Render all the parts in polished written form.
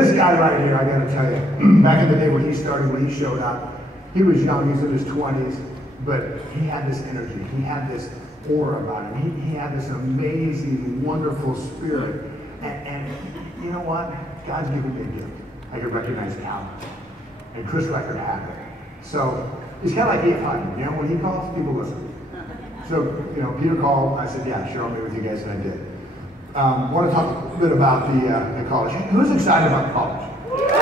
this guy right here, I got to tell you, back in the day when he started, when he showed up, he was young, he's in his 20s, but he had this energy, he had this aura about him, he had this amazing, wonderful spirit, and you know what? God's given me a gift. I can recognize talent, and Chris Record had it. So he's kind of like E.F. Hutton, you know, when he calls, people listen. So, you know, Peter called, I said, yeah, sure, I'll meet with you guys, and I did. I want to talk a bit about the college. Who's excited about college? Excited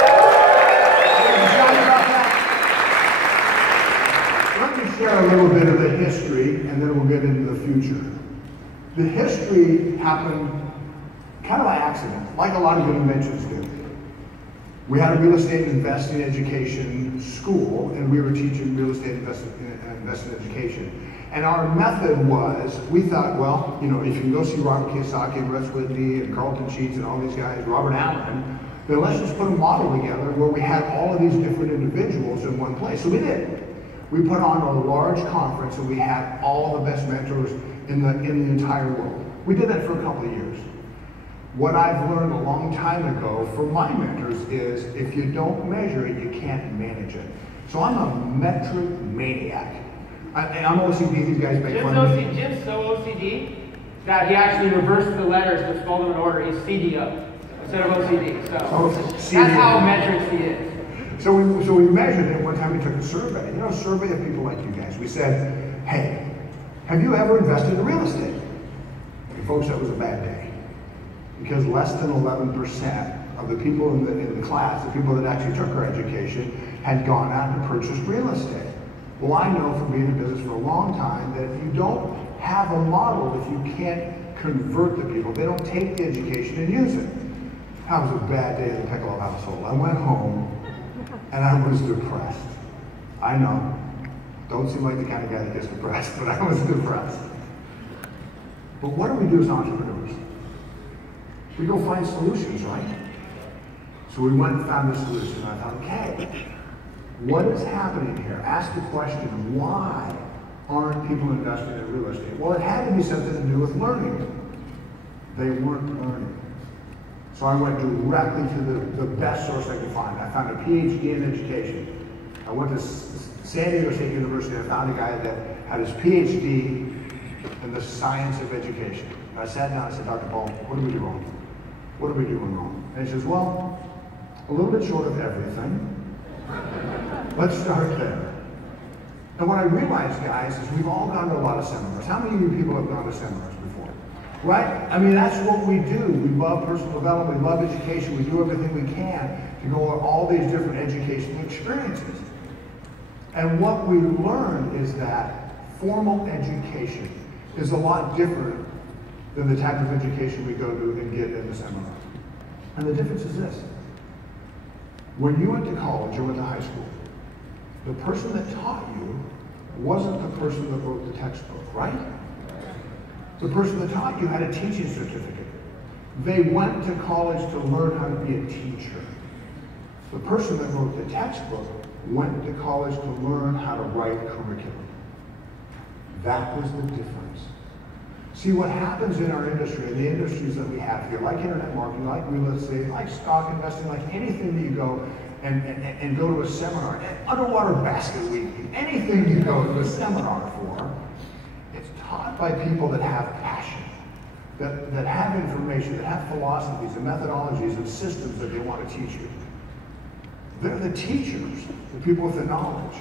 about that? Let me share a little bit of the history, and then we'll get into the future. The history happened kind of by accident, like a lot of good inventions do. We had a real estate investing education school, and we were teaching real estate investing education. And our method was, we thought, well, you know, if you can go see Robert Kiyosaki and Russ Whitney and Carlton Sheets and all these guys, Robert Allen, then let's just put a model together where we had all of these different individuals in one place. So we did. We put on a large conference and we had all the best mentors in the entire world. We did that for a couple of years. What I've learned a long time ago from my mentors is if you don't measure it, you can't manage it. So I'm a metric maniac. I'm OCD, these guys make fun of me. Jim's so OCD that he actually reversed the letters to spell them in order. He's CDO instead of OCD. So that's how metrics he is. So we measured it. One time we took a survey. You know, a survey of people like you guys. We said, hey, have you ever invested in real estate? And folks, that was a bad day. Because less than 11% of the people in the class, the people that actually took our education, had gone out and purchased real estate. Well, I know from being in business for a long time that you don't have a model if you can't convert the people. They don't take the education and use it. That was a bad day in the Picler household. I went home and I was depressed. I know. Don't seem like the kind of guy that gets depressed, but I was depressed. But what do we do as entrepreneurs? We go find solutions, right? So we went and found a solution. I thought, okay, what is happening here? Ask the question, why aren't people investing in real estate? Well, it had to be something to do with learning. They weren't learning. So I went directly to the best source I could find. I found a PhD in education. I went to San Diego State University and I found a guy that had his PhD in the science of education. And I sat down and I said, Dr. Paul, what do we do wrong? What are we doing wrong? And he says, well, a little bit short of everything. Let's start there. And what I realized, guys, is we've all gone to a lot of seminars. How many of you people have gone to seminars before? Right? I mean, that's what we do. We love personal development, we love education, we do everything we can to go on all these different educational experiences. And what we learned is that formal education is a lot different than the type of education we go to and get in the seminar. And the difference is this. When you went to college or went to high school, the person that taught you wasn't the person that wrote the textbook, right? The person that taught you had a teaching certificate. They went to college to learn how to be a teacher. The person that wrote the textbook went to college to learn how to write curriculum. That was the difference. See, what happens in our industry, in the industries that we have here, like internet marketing, like real estate, like stock investing, like anything that you go and go to a seminar, underwater basket weaving, anything you go to a seminar for, it's taught by people that have passion, that have information, that have philosophies and methodologies and systems that they want to teach you. They're the teachers, the people with the knowledge,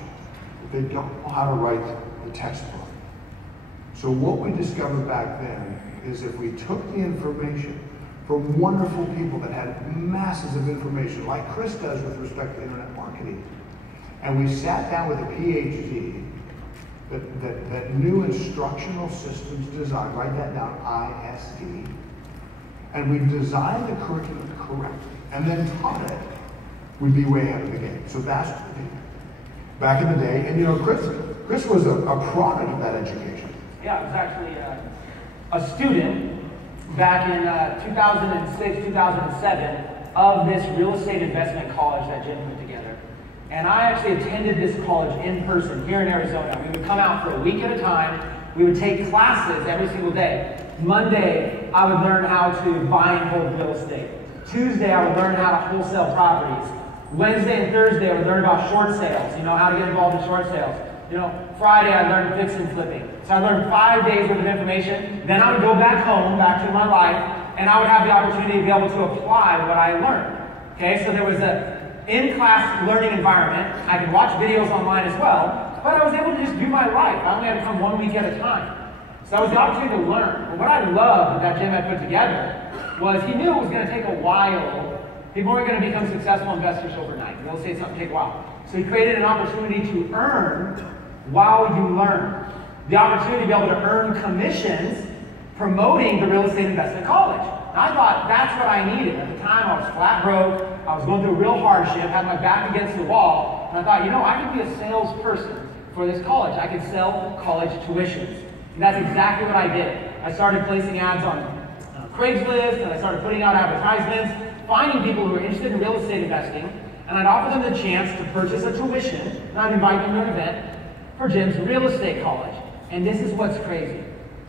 but they don't know how to write the textbook. So what we discovered back then is if we took the information from wonderful people that had masses of information, like Chris does with respect to internet marketing, and we sat down with a PhD that knew instructional systems design, write that down, ISD, and we designed the curriculum correctly, and then taught it, we'd be way ahead of the game. So that's what we did back in the day. And you know, Chris was a product of that education. Yeah, I was actually a student back in 2006, 2007 of this real estate investment college that Jim put together. And I actually attended this college in person here in Arizona. We would come out for a week at a time. We would take classes every single day. Monday, I would learn how to buy and hold real estate. Tuesday, I would learn how to wholesale properties. Wednesday and Thursday, I would learn about short sales, how to get involved in short sales. Friday, I learned fix and flipping. So I learned 5 days worth of information. Then I would go back home, back to my life, and I would have the opportunity to be able to apply what I learned. Okay, so there was a in-class learning environment. I could watch videos online as well, but I was able to just do my life. I only had to come 1 week at a time. So that was the opportunity to learn. But what I loved that Jim had put together was he knew it was going to take a while. People weren't going to become successful investors overnight. Real estate something take a while. So he created an opportunity to earn while you learn. The opportunity to be able to earn commissions promoting the real estate investment college. And I thought that's what I needed. At the time, I was flat broke. I was going through real hardship, had my back against the wall. And I thought, I could be a salesperson for this college. I could sell college tuitions. And that's exactly what I did. I started placing ads on Craigslist, and I started putting out advertisements, finding people who were interested in real estate investing, and I'd offer them the chance to purchase a tuition, and I'd invite them to an event for Jim's real estate college. And this is what's crazy.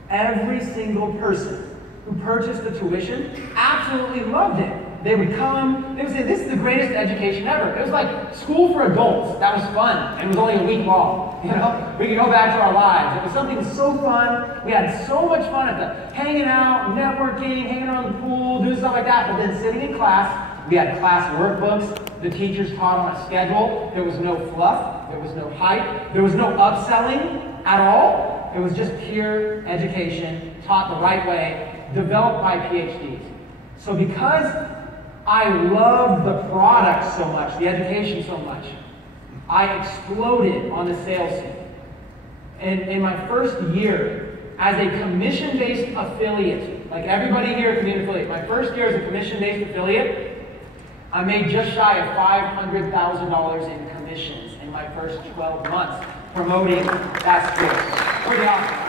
Every single person who purchased the tuition absolutely loved it. They would come, they would say, this is the greatest education ever. It was like school for adults. That was fun. And it was only a week long. We could go back to our lives. It was something so fun. We had so much fun at the hanging out, networking, hanging around the pool, doing stuff like that. But then sitting in class, we had class workbooks. The teachers taught on a schedule. There was no fluff. There was no hype. There was no upselling at all. It was just pure education, taught the right way, developed by PhDs. So because I loved the product so much, the education so much, I exploded on the sales scene. And in my first year, as a commission-based affiliate, like everybody here can be an affiliate, my first year as a commission-based affiliate, I made just shy of $500,000 in commissions in my first 12 months promoting that space. Pretty awesome.